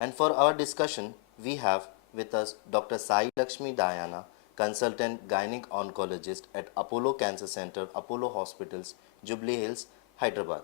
And for our discussion, we have with us Dr. Sai Lakshmi Daayana, consultant Gynae Oncologist at Apollo Cancer Center, Apollo Hospitals, Jubilee Hills, Hyderabad.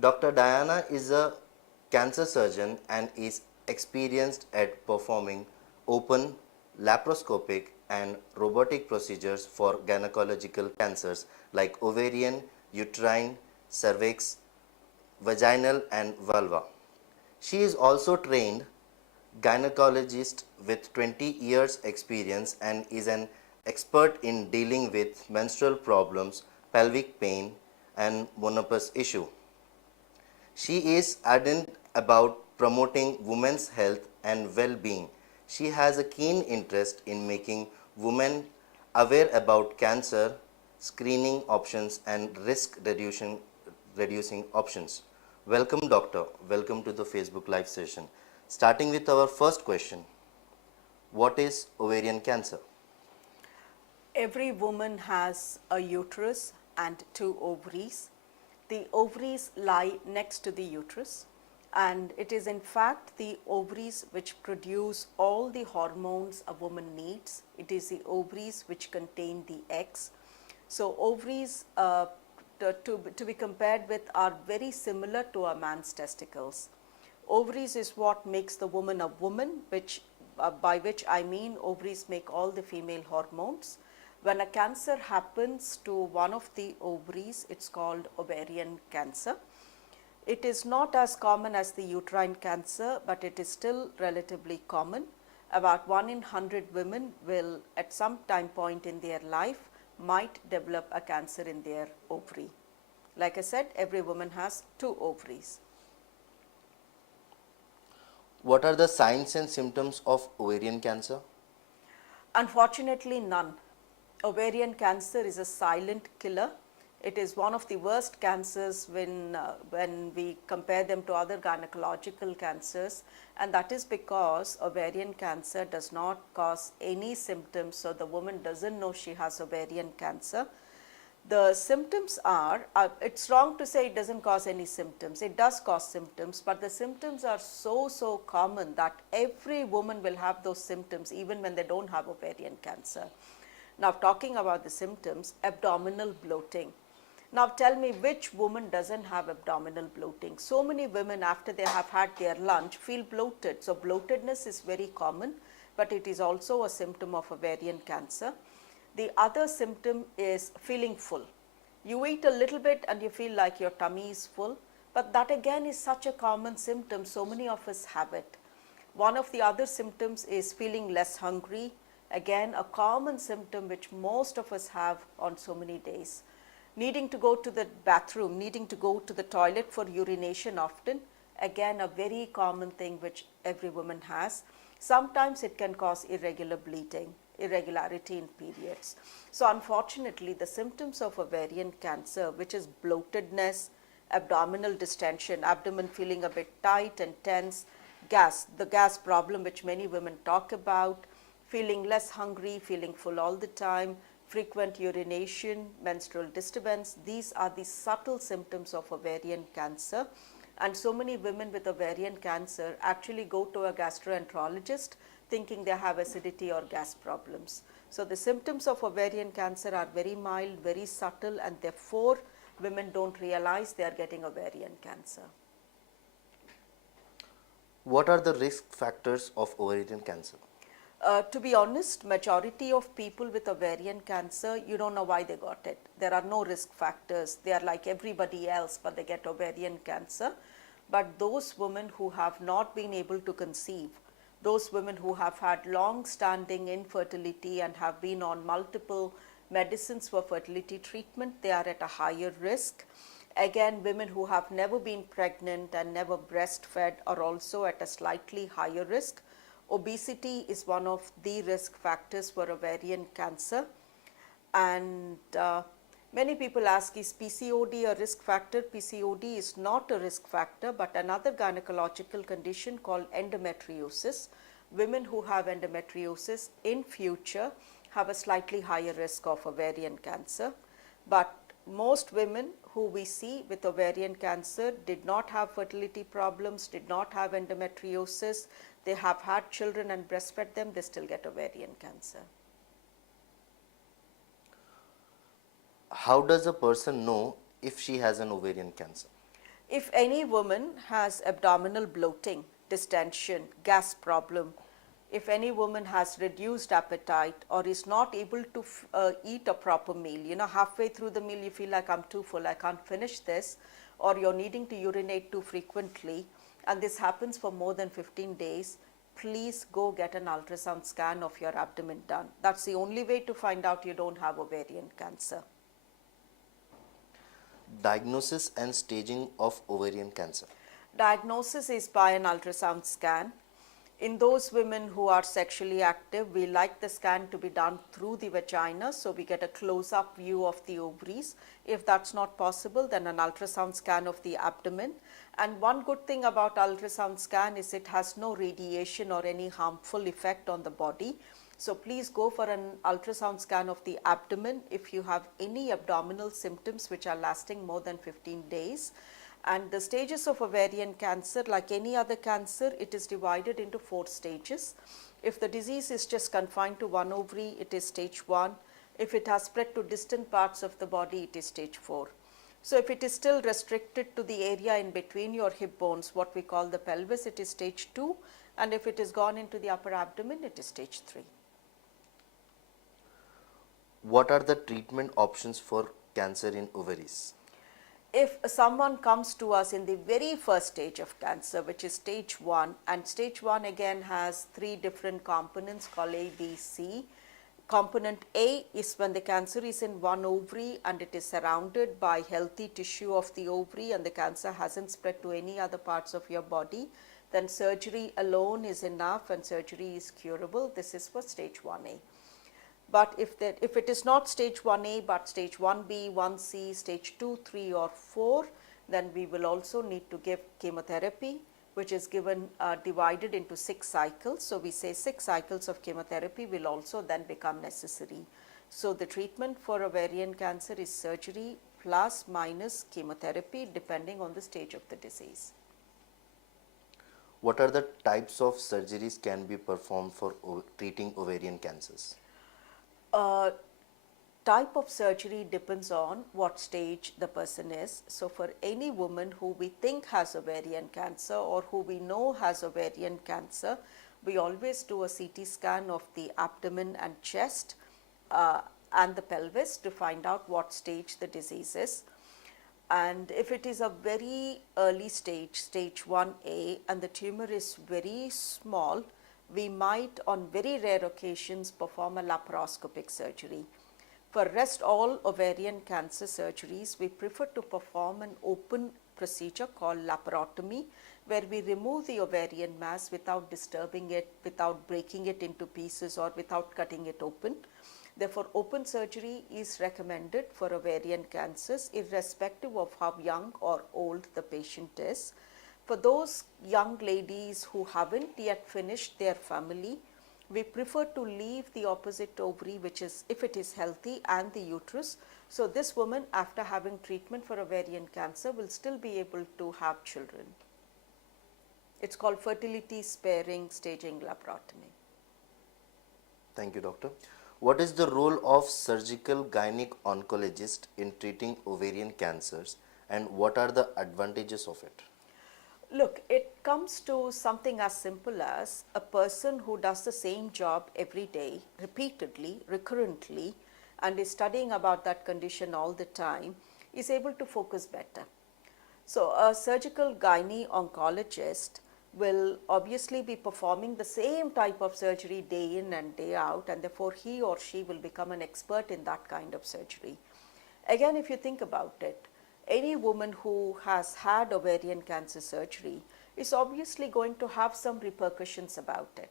Dr. Diana is a cancer surgeon and is experienced at performing open, laparoscopic, and robotic procedures for gynecological cancers like ovarian, uterine, cervix, vaginal, and vulva. She is also trained gynecologist with 20 years experience and is an expert in dealing with menstrual problems, pelvic pain, and menopause issue. She is ardent about promoting women's health and well-being. She has a keen interest in making women aware about cancer, screening options, and risk reducing options. Welcome, doctor. Welcome to the Facebook Live session. Starting with our first question, what is ovarian cancer? Every woman has a uterus and two ovaries. The ovaries lie next to the uterus, and it is in fact the ovaries which produce all the hormones a woman needs. It is the ovaries which contain the eggs. So ovaries to be compared with are very similar to a man's testicles. Ovaries is what makes the woman a woman, by which I mean ovaries make all the female hormones. When a cancer happens to one of the ovaries, it's called ovarian cancer. It is not as common as the uterine cancer, but it is still relatively common. About 1 in 100 women will at some time point in their life might develop a cancer in their ovary. Like I said, every woman has two ovaries. What are the signs and symptoms of ovarian cancer? Unfortunately, none. Ovarian cancer is a silent killer. It is one of the worst cancers when we compare them to other gynecological cancers, and that is because ovarian cancer does not cause any symptoms, so the woman doesn't know she has ovarian cancer. The symptoms are, it's wrong to say it doesn't cause any symptoms. It does cause symptoms, but the symptoms are so common that every woman will have those symptoms even when they don't have ovarian cancer. Now, talking about the symptoms, abdominal bloating. Now, tell me which woman doesn't have abdominal bloating? So many women after they have had their lunch feel bloated. So, bloatedness is very common, but it is also a symptom of ovarian cancer. The other symptom is feeling full. You eat a little bit and you feel like your tummy is full, but that again is such a common symptom, so many of us have it. One of the other symptoms is feeling less hungry. Again, a common symptom which most of us have on so many days. Needing to go to the bathroom, needing to go to the toilet for urination often, again a very common thing which every woman has. Sometimes it can cause irregular bleeding, irregularity in periods. So unfortunately, the symptoms of ovarian cancer, which is bloatedness, abdominal distension, abdomen feeling a bit tight and tense, the gas problem which many women talk about, feeling less hungry, feeling full all the time, frequent urination, menstrual disturbance, these are the subtle symptoms of ovarian cancer. And so many women with ovarian cancer actually go to a gastroenterologist thinking they have acidity or gas problems. So the symptoms of ovarian cancer are very mild, very subtle, and therefore women don't realize they are getting ovarian cancer. What are the risk factors of ovarian cancer? To be honest, majority of people with ovarian cancer, you don't know why they got it. There are no risk factors. They are like everybody else, but they get ovarian cancer. But those women who have not been able to conceive, those women who have had long-standing infertility and have been on multiple medicines for fertility treatment, they are at a higher risk. Again, women who have never been pregnant and never breastfed are also at a slightly higher risk. Obesity is one of the risk factors for ovarian cancer, and many people ask, is PCOD a risk factor? PCOD is not a risk factor, but another gynecological condition called endometriosis. Women who have endometriosis in future have a slightly higher risk of ovarian cancer, but most women who we see with ovarian cancer did not have fertility problems, did not have endometriosis, they have had children and breastfed them, they still get ovarian cancer. How does a person know if she has an ovarian cancer? If any woman has abdominal bloating, distension, gas problem, if any woman has reduced appetite or is not able to eat a proper meal, halfway through the meal you feel like I'm too full, I can't finish this, or you're needing to urinate too frequently, and this happens for more than 15 days, please go get an ultrasound scan of your abdomen done. That's the only way to find out you don't have ovarian cancer. Diagnosis and staging of ovarian cancer. Diagnosis is by an ultrasound scan. In those women who are sexually active, we like the scan to be done through the vagina, so we get a close-up view of the ovaries. If that's not possible, then an ultrasound scan of the abdomen. And one good thing about ultrasound scan is it has no radiation or any harmful effect on the body. So please go for an ultrasound scan of the abdomen if you have any abdominal symptoms which are lasting more than 15 days. And the stages of ovarian cancer, like any other cancer, it is divided into 4 stages. If the disease is just confined to one ovary, it is stage 1. If it has spread to distant parts of the body, it is stage 4. So if it is still restricted to the area in between your hip bones, what we call the pelvis, it is stage 2. And if it has gone into the upper abdomen, it is stage 3. What are the treatment options for cancer in ovaries? If someone comes to us in the very first stage of cancer, which is stage 1, and stage 1 again has 3 different components called A, B, C. Component A is when the cancer is in one ovary and it is surrounded by healthy tissue of the ovary and the cancer hasn't spread to any other parts of your body, then surgery alone is enough and surgery is curable. This is for stage 1A. But if it is not stage 1A but stage 1B, 1C, stage 2, 3 or 4, then we will also need to give chemotherapy, which is given divided into 6 cycles. So we say 6 cycles of chemotherapy will also then become necessary. So the treatment for ovarian cancer is surgery plus minus chemotherapy depending on the stage of the disease. What are the types of surgeries can be performed for treating ovarian cancers? Type of surgery depends on what stage the person is. So for any woman who we think has ovarian cancer or who we know has ovarian cancer, we always do a CT scan of the abdomen and chest and the pelvis to find out what stage the disease is. And if it is a very early stage, stage 1A, and the tumor is very small, we might on very rare occasions perform a laparoscopic surgery. For rest all ovarian cancer surgeries, we prefer to perform an open procedure called laparotomy, where we remove the ovarian mass without disturbing it, without breaking it into pieces or without cutting it open. Therefore, open surgery is recommended for ovarian cancers irrespective of how young or old the patient is. For those young ladies who haven't yet finished their family, we prefer to leave the opposite ovary, which is if it is healthy, and the uterus. So this woman, after having treatment for ovarian cancer, will still be able to have children. It's called fertility sparing staging laparotomy. Thank you, doctor. What is the role of surgical gynae oncologist in treating ovarian cancers and what are the advantages of it? Look, it comes to something as simple as a person who does the same job every day, repeatedly, recurrently, and is studying about that condition all the time, is able to focus better. So a surgical gynae oncologist will obviously be performing the same type of surgery day in and day out, and therefore he or she will become an expert in that kind of surgery. Again, if you think about it, any woman who has had ovarian cancer surgery is obviously going to have some repercussions about it.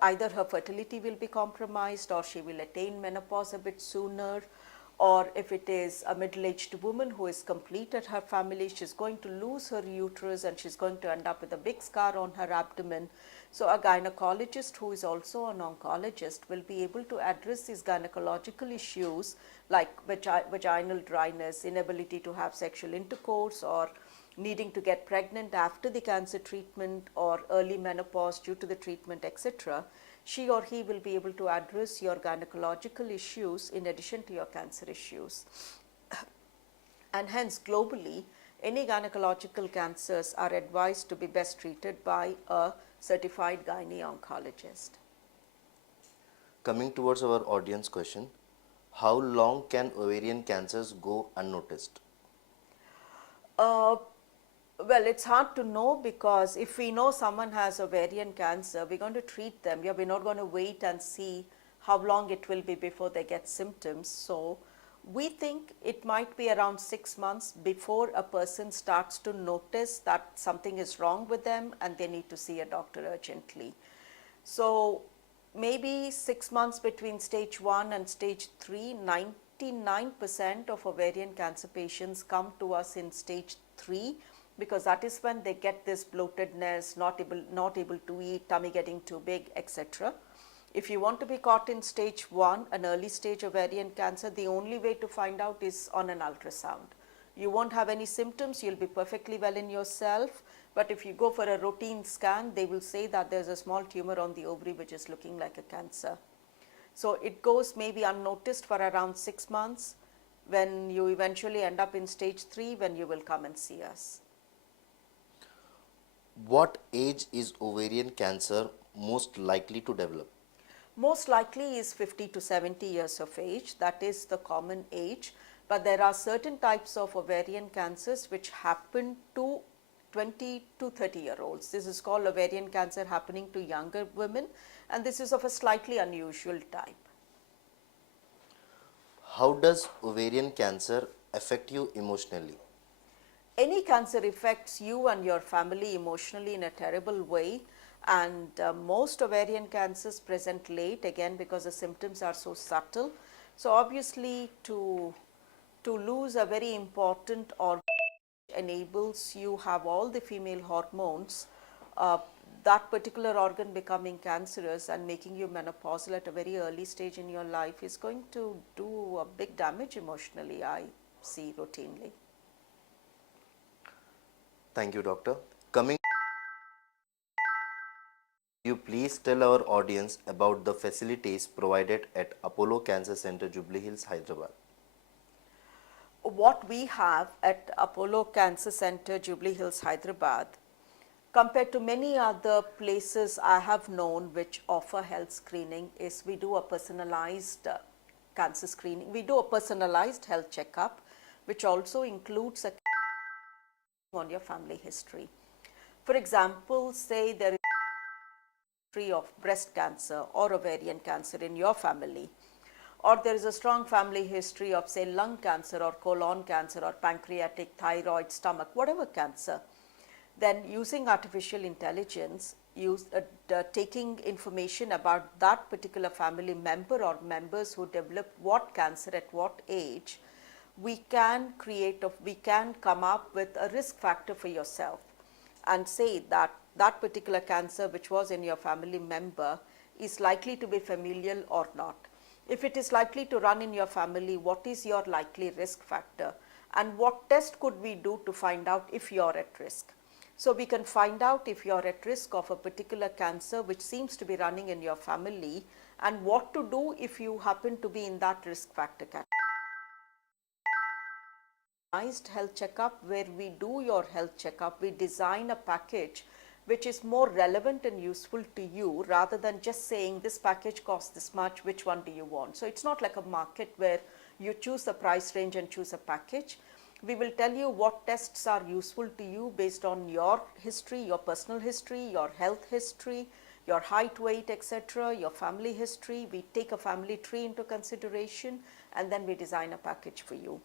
Either her fertility will be compromised or she will attain menopause a bit sooner, Or if it is a middle-aged woman who is complete at her family, she's going to lose her uterus and she's going to end up with a big scar on her abdomen. So a gynecologist who is also an oncologist will be able to address these gynecological issues like vaginal dryness, inability to have sexual intercourse, or needing to get pregnant after the cancer treatment, or early menopause due to the treatment, etc. She or he will be able to address your gynecological issues in addition to your cancer issues. And hence, globally, any gynecological cancers are advised to be best treated by a certified gynae oncologist. Coming towards our audience question, how long can ovarian cancers go unnoticed? Well, it's hard to know, because if we know someone has ovarian cancer, we're going to treat them. Yeah, we're not going to wait and see how long it will be before they get symptoms. So we think it might be around 6 months before a person starts to notice that something is wrong with them and they need to see a doctor urgently. So maybe 6 months between stage 1 and stage 3, 99% of ovarian cancer patients come to us in stage 3, because that is when they get this bloatedness, not able to eat, tummy getting too big, etc. If you want to be caught in stage 1, an early stage ovarian cancer, the only way to find out is on an ultrasound. You won't have any symptoms, you'll be perfectly well in yourself, but if you go for a routine scan, they will say that there's a small tumor on the ovary which is looking like a cancer. So it goes maybe unnoticed for around 6 months, when you eventually end up in stage 3, when you will come and see us. What age is ovarian cancer most likely to develop? Most likely is 50 to 70 years of age. That is the common age. But there are certain types of ovarian cancers which happen to 20 to 30-year-olds. This is called ovarian cancer happening to younger women, and this is of a slightly unusual type. How does ovarian cancer affect you emotionally? Any cancer affects you and your family emotionally in a terrible way, and most ovarian cancers present late, again because the symptoms are so subtle. So obviously, to lose a very important organ enables you have all the female hormones, that particular organ becoming cancerous and making you menopausal at a very early stage in your life is going to do a big damage emotionally, I see routinely. Thank you, doctor. Coming, you please tell our audience about the facilities provided at Apollo Cancer Center, Jubilee Hills, Hyderabad. What we have at Apollo Cancer Center, Jubilee Hills, Hyderabad, compared to many other places I have known which offer health screening, is we do a personalized cancer screening. We do a personalized health checkup, which also includes a on your family history. For example, say there is a history of breast cancer or ovarian cancer in your family, or there is a strong family history of, say, lung cancer or colon cancer or pancreatic, thyroid, stomach, whatever cancer, then using artificial intelligence, taking information about that particular family member or members who developed what cancer at what age, we can come up with a risk factor for yourself and say that that particular cancer which was in your family member is likely to be familial or not. If it is likely to run in your family, what is your likely risk factor, and what test could we do to find out if you are at risk? So we can find out if you are at risk of a particular cancer which seems to be running in your family, and what to do if you happen to be in that risk factor category. Health checkup, where we do your health checkup, we design a package which is more relevant and useful to you, rather than just saying this package costs this much, which one do you want? So it's not like a market where you choose the price range and choose a package. We will tell you what tests are useful to you based on your history, your personal history, your health history, your height, weight, etc., your family history. We take a family tree into consideration, and then we design a package for you.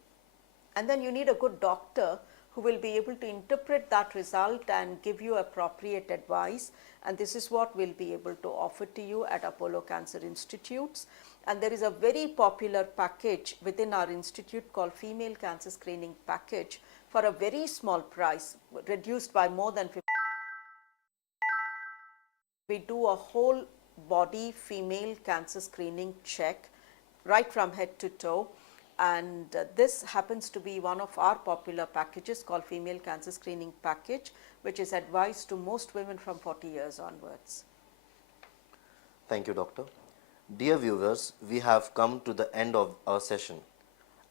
And then you need a good doctor who will be able to interpret that result and give you appropriate advice, and this is what we'll be able to offer to you at Apollo Cancer Institutes. And there is a very popular package within our institute called Female Cancer Screening Package for a very small price, reduced by more than 50%. We do a whole body female cancer screening check right from head to toe, and this happens to be one of our popular packages called Female Cancer Screening Package, which is advised to most women from 40 years onwards. Thank you, doctor. Dear viewers, we have come to the end of our session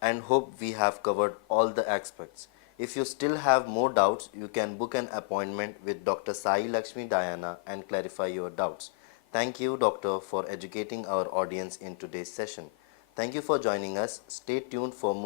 and hope we have covered all the aspects. If you still have more doubts, you can book an appointment with Dr. Sai Lakshmi Daayana and clarify your doubts. Thank you, doctor, for educating our audience in today's session. Thank you for joining us. Stay tuned for more